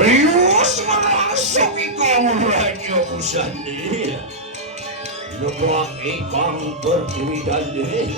Rius merasuk ikang raja pusandi, lebak ikang berdiri dalih.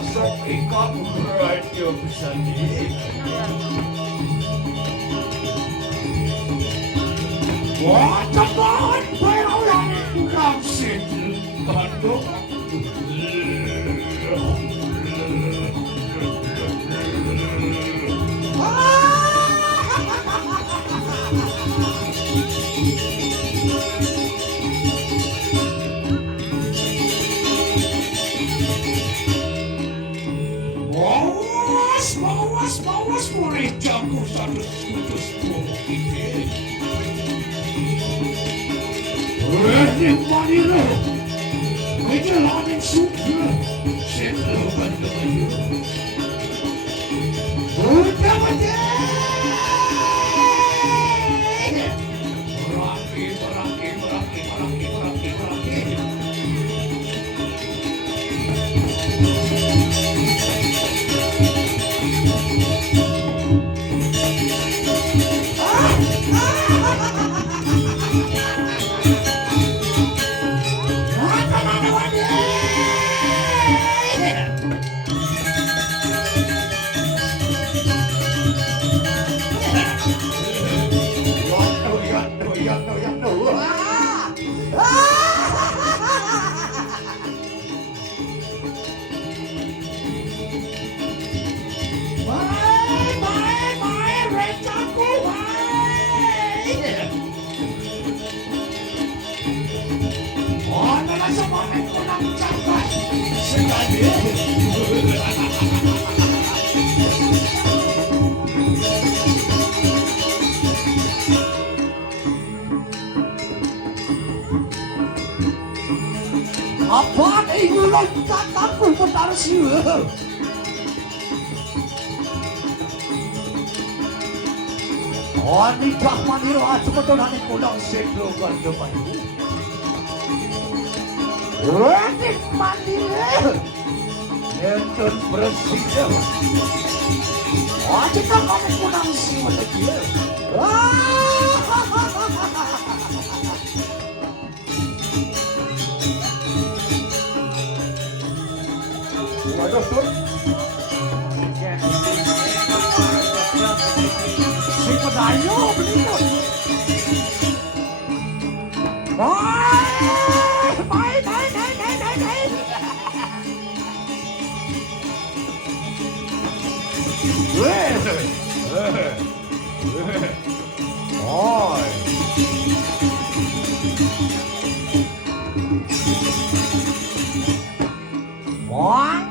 masuk ikut radio sendiri. Wah, teman, bayaran kurang situ, bandung. Mawas, boleh jago satu putus buruk ini. Ini manila, kejalanan suka, setelah kayu. Udah mati. Meraki. Apaan ini loncat aku bentar sih. Oh, ini dah mandi roh betul nanti pulang setlo kan depan. Ini mandi nonton bersih. Oh, kita kami pulang sih macam dia. Waduh tuh. Si pedayo beliau. Bye.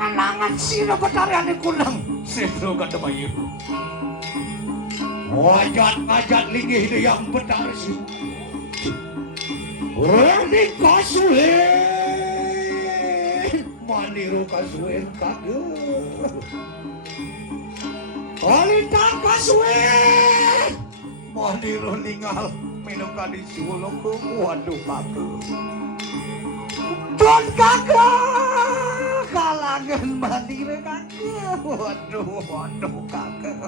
Angan-angan sino batarian kulang sino kata bayi. Ajat lingih yang benar sih. Ini kasuhin, maniru kasuhin kagak. Alita kasuhin, maniru ningal minum kali sulung waduh kagak. Don kagak, kalangan maniru kagak, waduh kagak.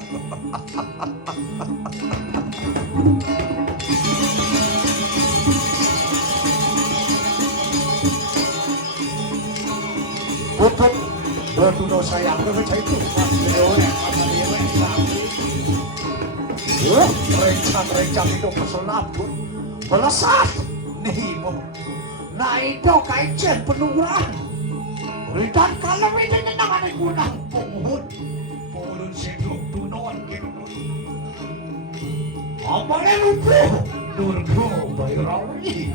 Putut, bertuno sayang ke itu. Rencang itu pesenat pun melesat nih mo. Nah itu kaitjen penurunan. Dan kalau ini nenangan gunang pohon seduk tunon gitu. Apa yang lupa? Durgo Bayrawi.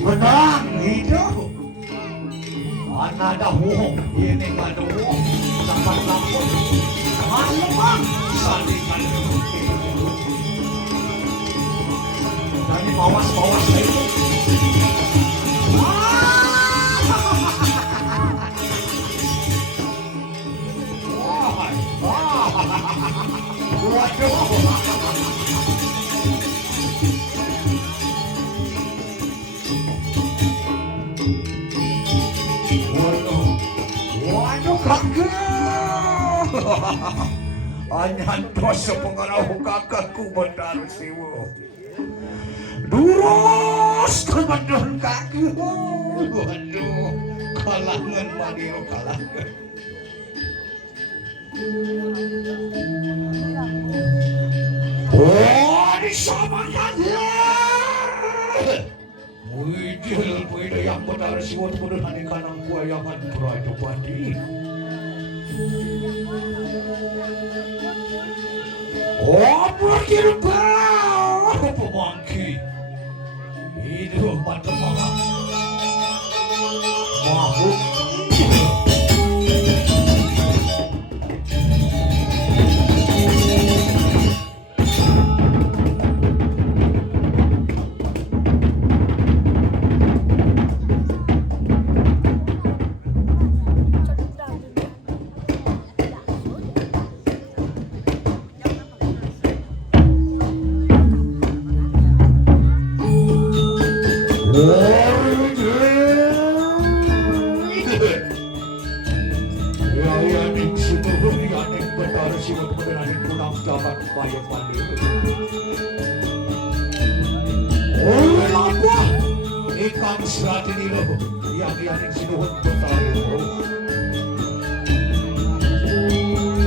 Benang hidup anak dahulu ini kado sampai lampun malam saling dari bawas itu waduh kakak anyan dosa pengarau kakakku benar siwo durus kebenaran kakak waduh kalangan maniro kalangan. Oh, di sama dia. Muidil, muidil yang benar siwat benar ani kanang kuayangan prajo pandi. Oh, berkir bau pemangki. Itu pada mahal. Mahal. Ikan serat ini loh, yang sinuhun bertaruh.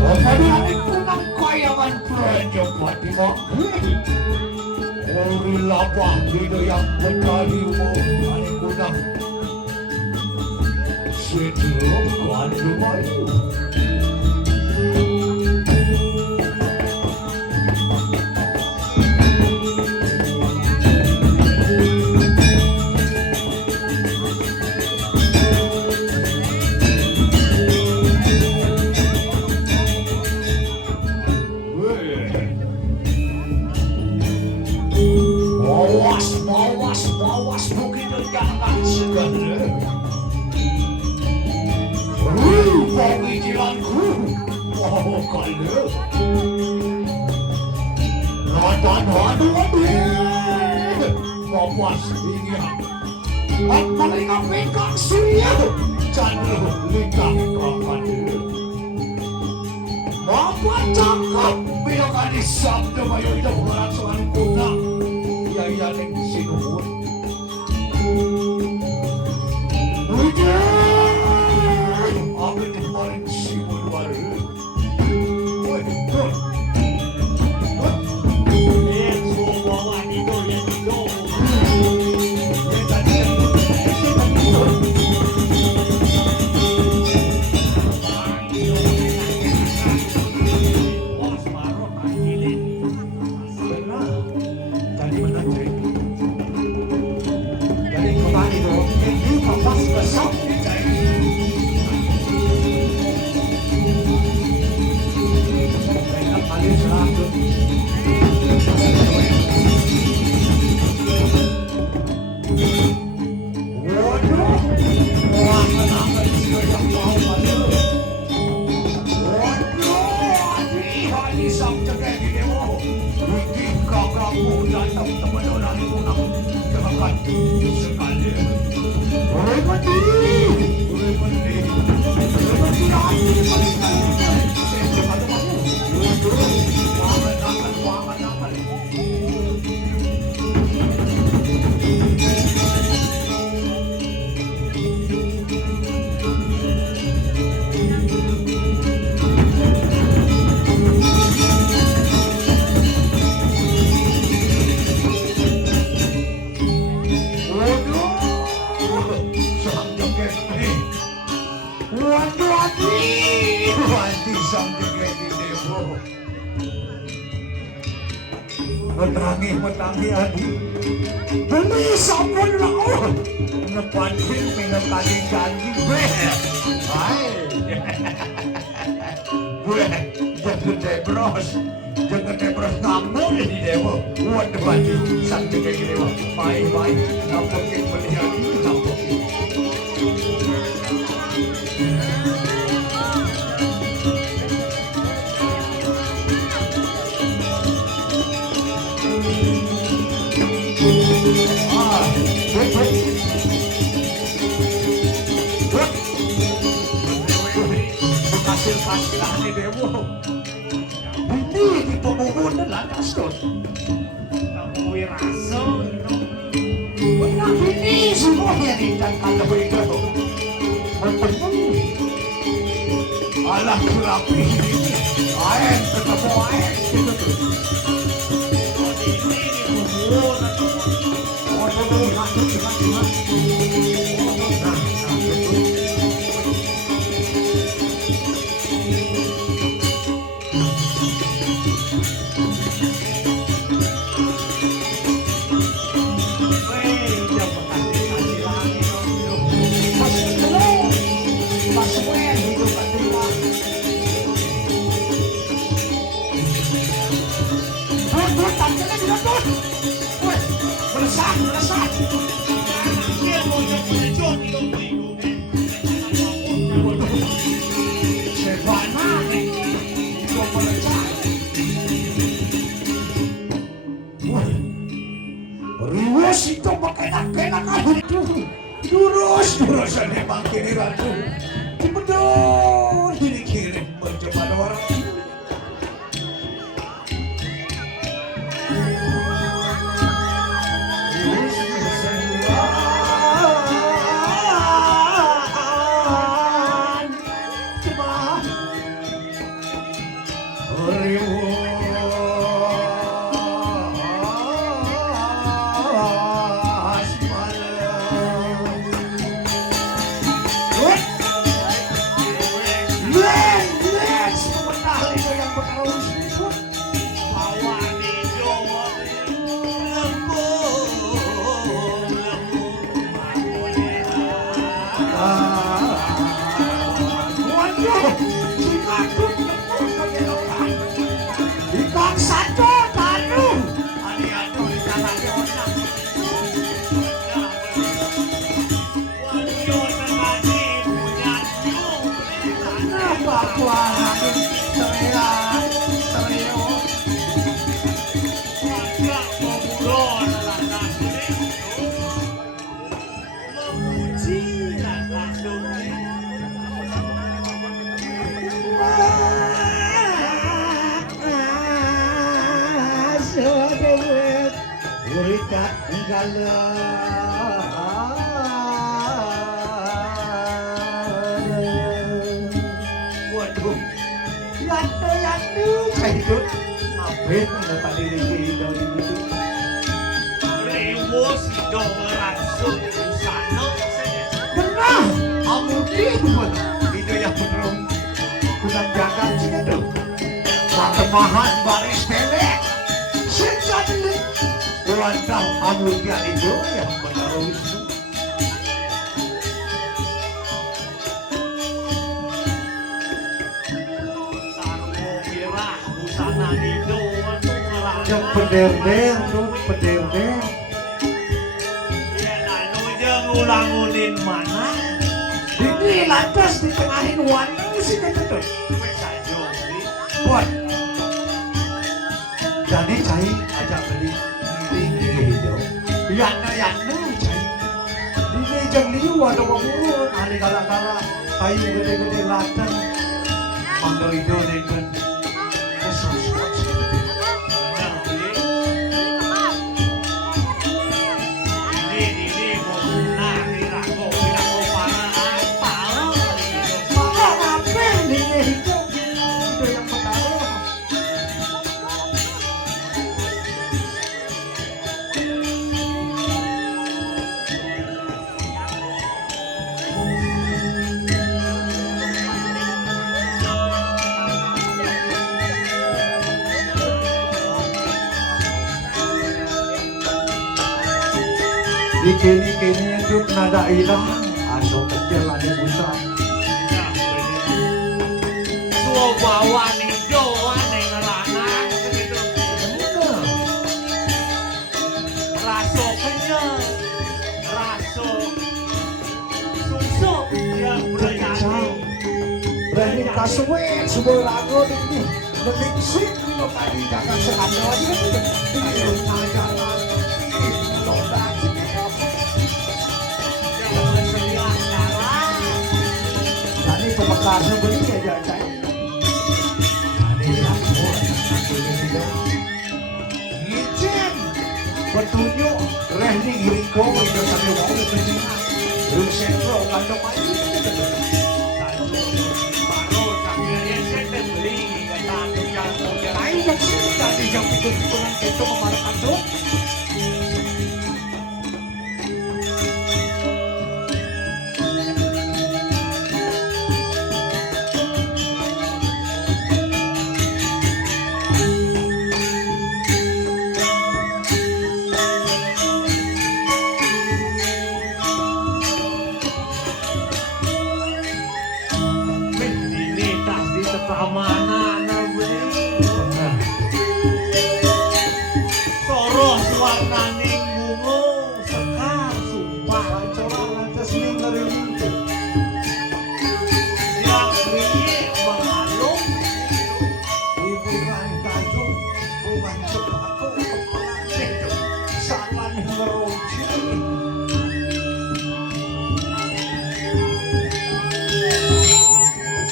Kemudian kunang kayangan peranjak mati makin. Ori lapah itu yang bertaruh ani kunang. Sedulur kandu mayu. Mawas begitu jangan segala. Pemikiranku, mau kala. Aduh, mawas ingat. Paling pegang suya, jangan lingkang kapan. Apa cakap bila kali sabda mayu itu merasukan kunang. Ya yang sinuhun. Apa yang paling sinuhun baru? Semua wanita yang hidup. Metangi adi beli sampun lau nepatin minum kali janji gue jangan debros namun di dewa waduh waduh sampai kayak gini wah baik napokin melihat napokin hasil ni dewa ini di pemohon dan kasut kamu rasa benar ini semua yang dicangkan lebih jauh Alah kerapi ini. Aen ketemu aen gitu tuh. Riwes itu pakai-pakai Durus ini makin ratu. Betul dikirim berjumpa orang. Waduh, yandu cahidut ngapain mendapat diri dari itu? Rewo si dong langsung sana saya. Benar, amudi itu yang benerum kunang jaga itu. Pertemahan baris telek, sejati Rantang amudi itu yang benerum itu. Yang pederdeng tuh, pederdeng. Ya nanu jeung ulang-ulin mana? Ini lantas ditengahin wanu sih kan itu. Wes aja beli. Buat. Jadi cai aja beli ini itu. Yana cai. Ini jeung liu ada ngomong hari kala-kala kayu gede-gede latan. Mangga itu dengan Dikini-kini hidup nada hilang, asuh kecil ada besar. Suo bawa ning doa ning lanang begitu. Raso kenyal, raso susu yang berani. Berani kasuwe sebuah lagu ini meningsik lo tadi jangan sengaja aja ayo jangan pemekaran beli aja cai. Ngicen petunjuk reh ning Riko itu sampai mau kencing. Terus sentro kandung aja. Baru kami Ramana nabi Benar. Soros warnaning bungo sekar sumpah Lancaran lantas ningali itu. yang ringi mengalung Iburan kayu, bukan cepaku kepala salan ngeroji.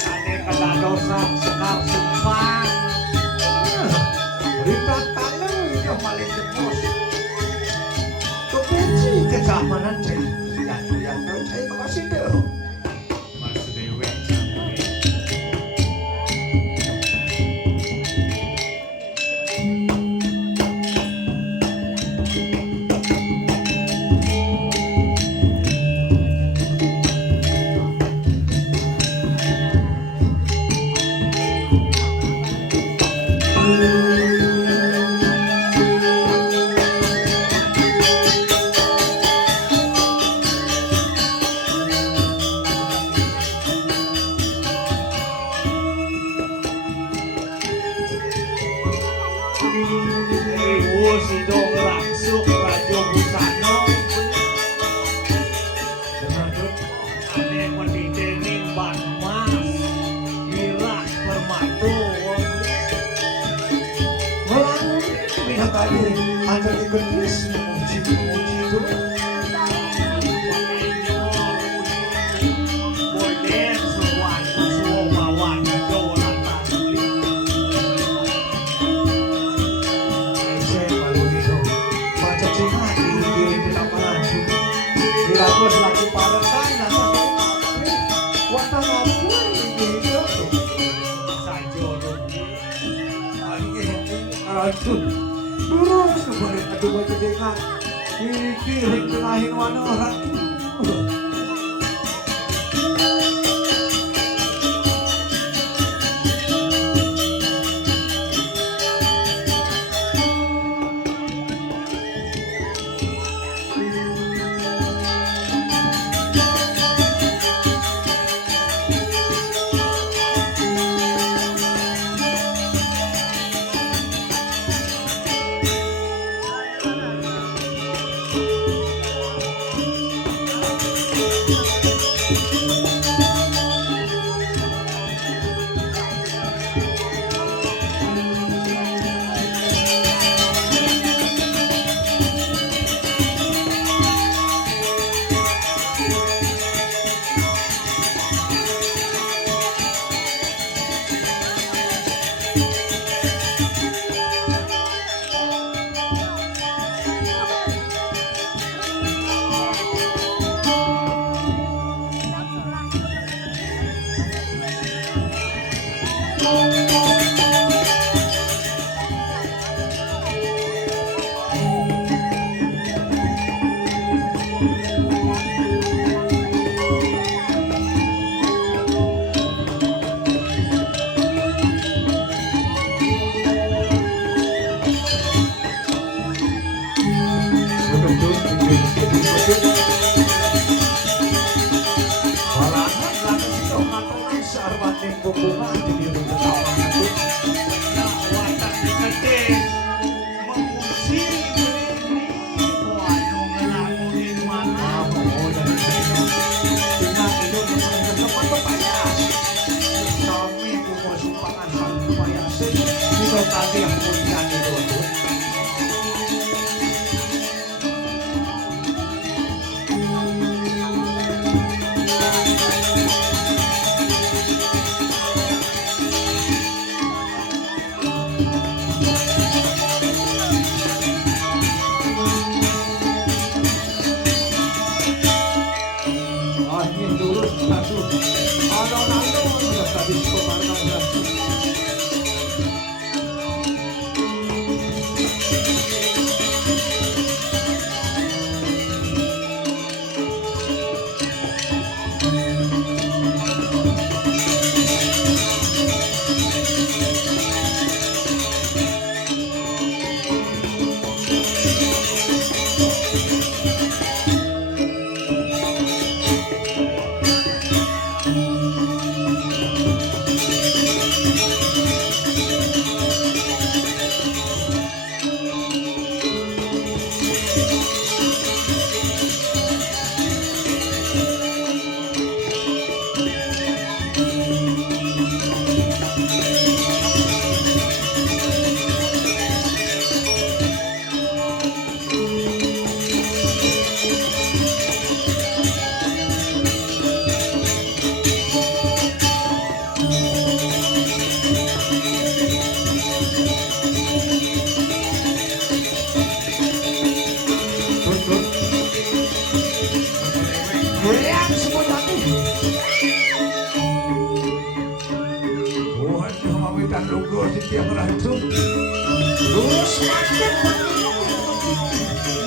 kane kedadosa sekar sumpah Berita kalau yang paling jebos. Kebenci keamanan cai. Yang cai makasih deh. Mas Dewi cantik Ibu sidong langsung Rajo Busano ane mendidening ban mas Wirah Permato Melamun pihak tadi ada di gedis memuji itu. Boden suatu suamawan dolatan Saya kalau itu baca cina di lapangan. Dilakukan selaku paresan dan watang apa itu? sajodoh Aduh, terus kemarin aduh baca cina. Kiri kelahin wana orang itu. watak dikete mengungsi beli wanu ngelakuin mana Tadi yang punya itu. Angin lurus satu. Alon-alon sudah tadi pemandangan.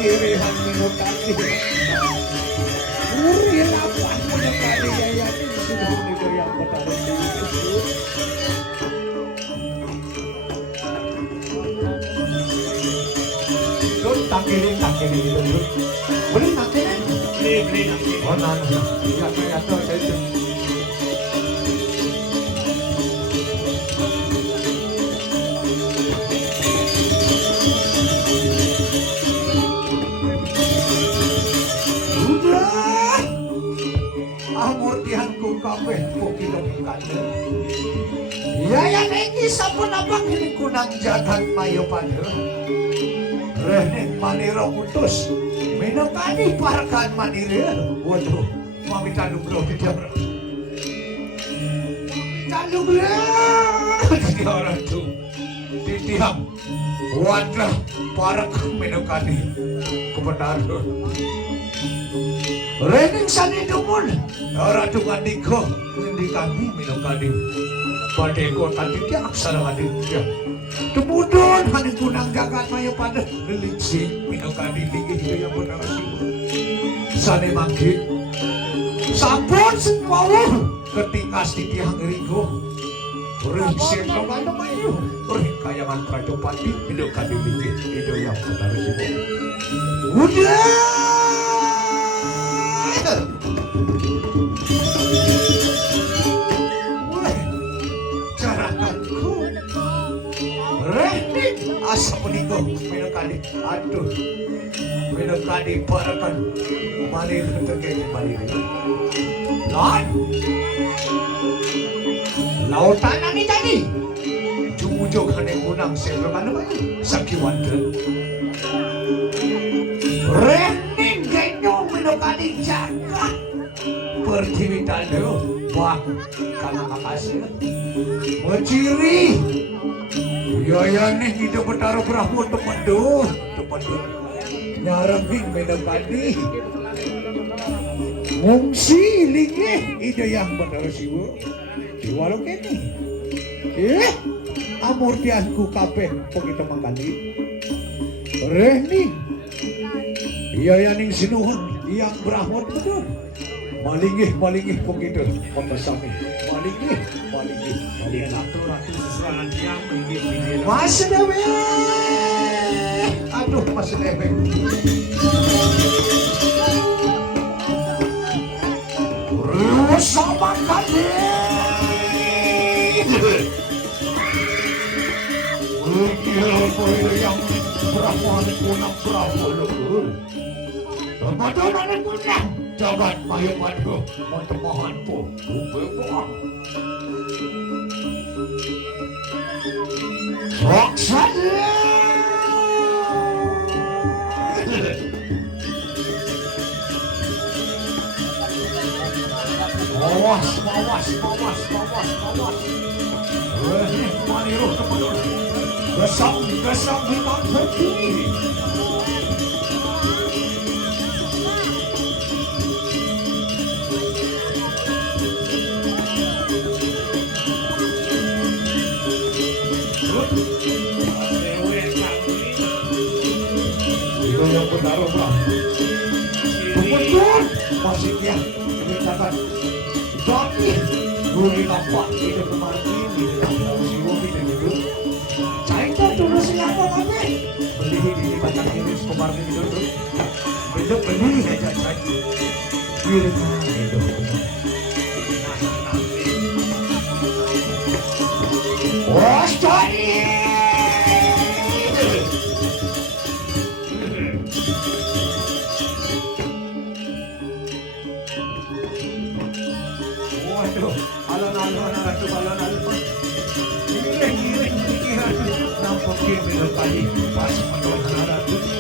kirihan minukani. Uri lapan minukani yayanin sudah niko yang bertarung di itu. Dun takiri itu. Boleh takiri? Beli nanti. Oh nana, ya tuh itu. Amurtihanku kabeh pukil kanda. Yayan ini sampun abang ini kunang jagat mayo pada. Renek manira putus. Minokani parkan manira. Waduh, mami tanduk bro tidak bro. Tanduk bro. Tidak orang tu. Titiam. Wadah parak minokani. Kebenaran. Rening sani dumun, ora dungan niko, ngendi kami minum kadi. Badai kota tidak aksara kadi dia. Kemudian hani kunang jagat mayo pada leliksi minum kadi tinggi dia yang benar sih. Sani mangki, sampun semua ketingkas di tiang rigo. Orang siapa mana mayu, orang kayangan Prajopati minum kadi tinggi itu yang benar sih. Udah. Wah, carakanku Renik asa meniko minokadi. Aduh, minokadi parakan malih terkait malih. Lan lautan ani tadi jumujog hane gunang sebelum mana bayu sakiwandra. Renik genyong minokadi jaga pertiwi tanda wah karena makasih menciri ya nih hidup bertaruh beramu teman tuh nyarengin minokadi ngungsi lingi ide yang bertaruh siwu diwalau kini amurtianku kabeh pokita mangkali Rehni iya yang sinuhun yang berahmat betul malingih pokita pembesami malingih Ratu sesuatu yang begini. Mas Dewi aduh Mas Dewi sama kali yang berahmat kunang berahmat Ramadan kunang jagat mayu madu matemohanku ubah Roksana Mawas Maniruh kepadun Gesang hitam terkini Itu yang bertaruh lah Kebetulan masih dia dimintakan Tapi Guri nampak itu kemarin ini dalam siwa kita itu Cairkan dulu siapa kami Beli di batang ini kemarin itu beli aja cair Kira-kira itu Wah cari Waduh, alon-alon. Giring. Nampak kiri tadi pas menolak itu.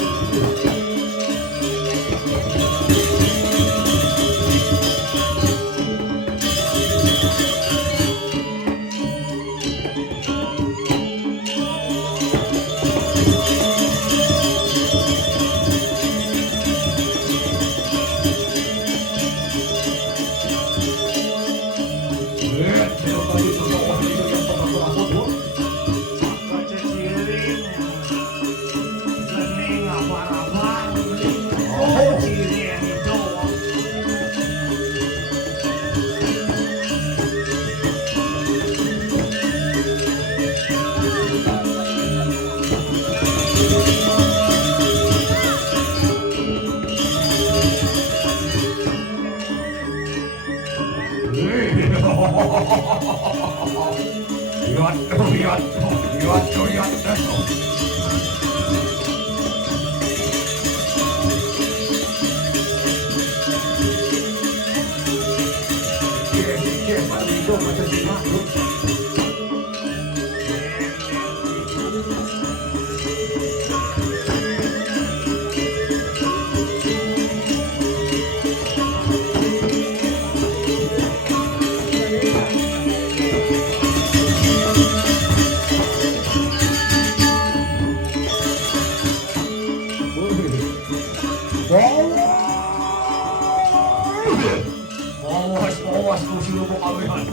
Awas tu si lubuk kawihan.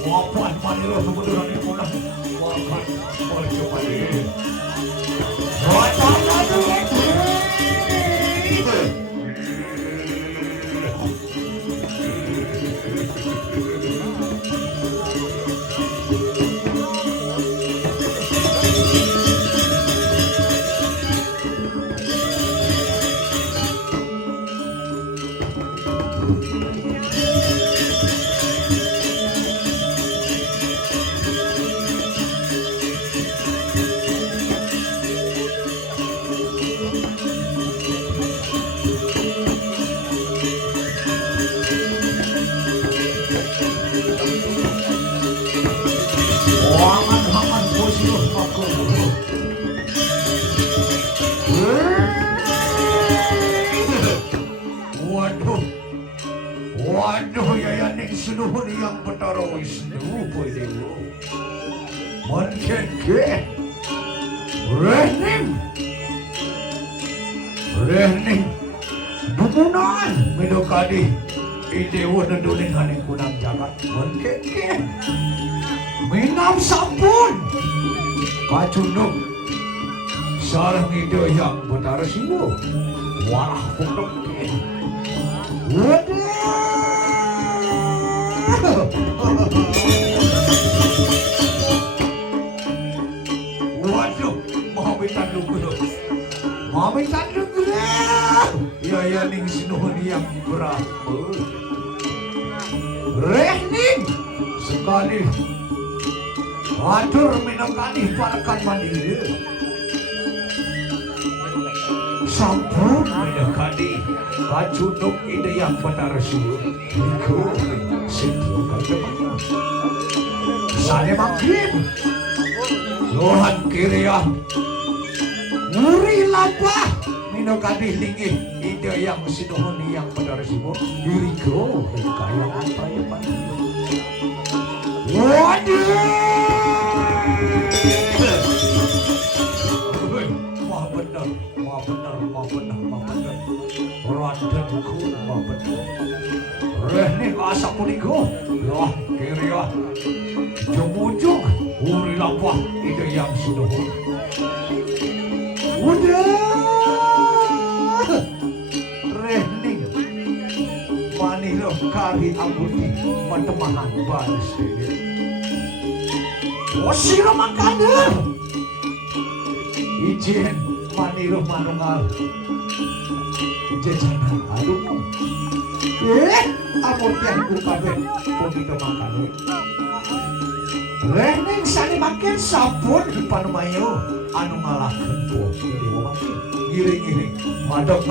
Wapan manilo sebenarnya ni pun dah. Wapan macam mana? Wapan ada. Waduh, yayaning seluruh yang Batara Wisnu Dewa. Mankeke. Rehning. Bukunan medokadi. Idewa nedunin haning kunang jagat. Mankeke. Minam sampun. Kacunduk. Sarang ide yang Batara Siwo. Warah pokoknya. Waduh, mahabitan lugu. Mahabitan lugu. Ya ning sinuhun yang berapa. Rehning sekali. Atur minangkani parakan mandiri. Sampun minangkani kacunduk ide yang Batara Siwo. Iku sintu kajaman. Saya makin Lohan Kiriah Muri lapah minokadi lingi ide yang sinuhuni yang Batara Siwo. Diriku kaya apa ya Pak? Waduh. Wah benar. Radenku wah benar. Rehning asa puniku. Loh Kiriah. Jumujung uri lapah ide yang sinuhun. Udah. Rehning. Manilo kari abuti matemahan balas ini. Wasira makanan. Ijen manilo manungal. Jajanan aduh. Amutian ku kabeh pun makanan. Rehning sani makin sampun panumayo anu ngalakeun po dewa makin. Giring-giring madog.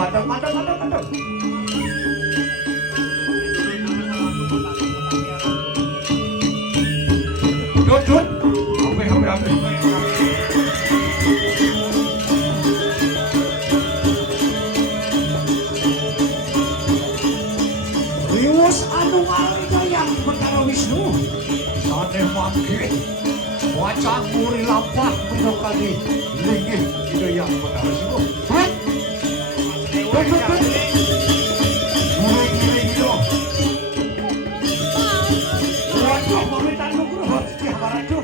Dut. Ape. Riwos anu ngalika yang Batara Wisnu. Sane makin. Wacah muri lampah minokadi linggih ide yang Batara Siwo. Giring yo. Waduh, pamitan lu guru setiap baratu.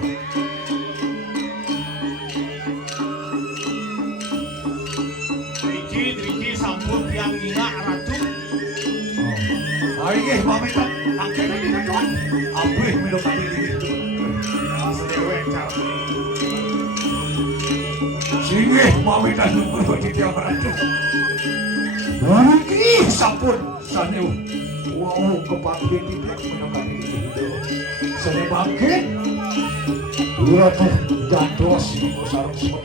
Driji sampun yang ngina ratu. Ayo pamitan akhirnya kita tuan. Abih minokadi linggih. Singgih pamitan lu guru setiap baratu. Lagi sampun saneu. Wow, kepake tidak minokadi linggih. Seni bangkit. Iya tuh, jatuh sih, sarung semua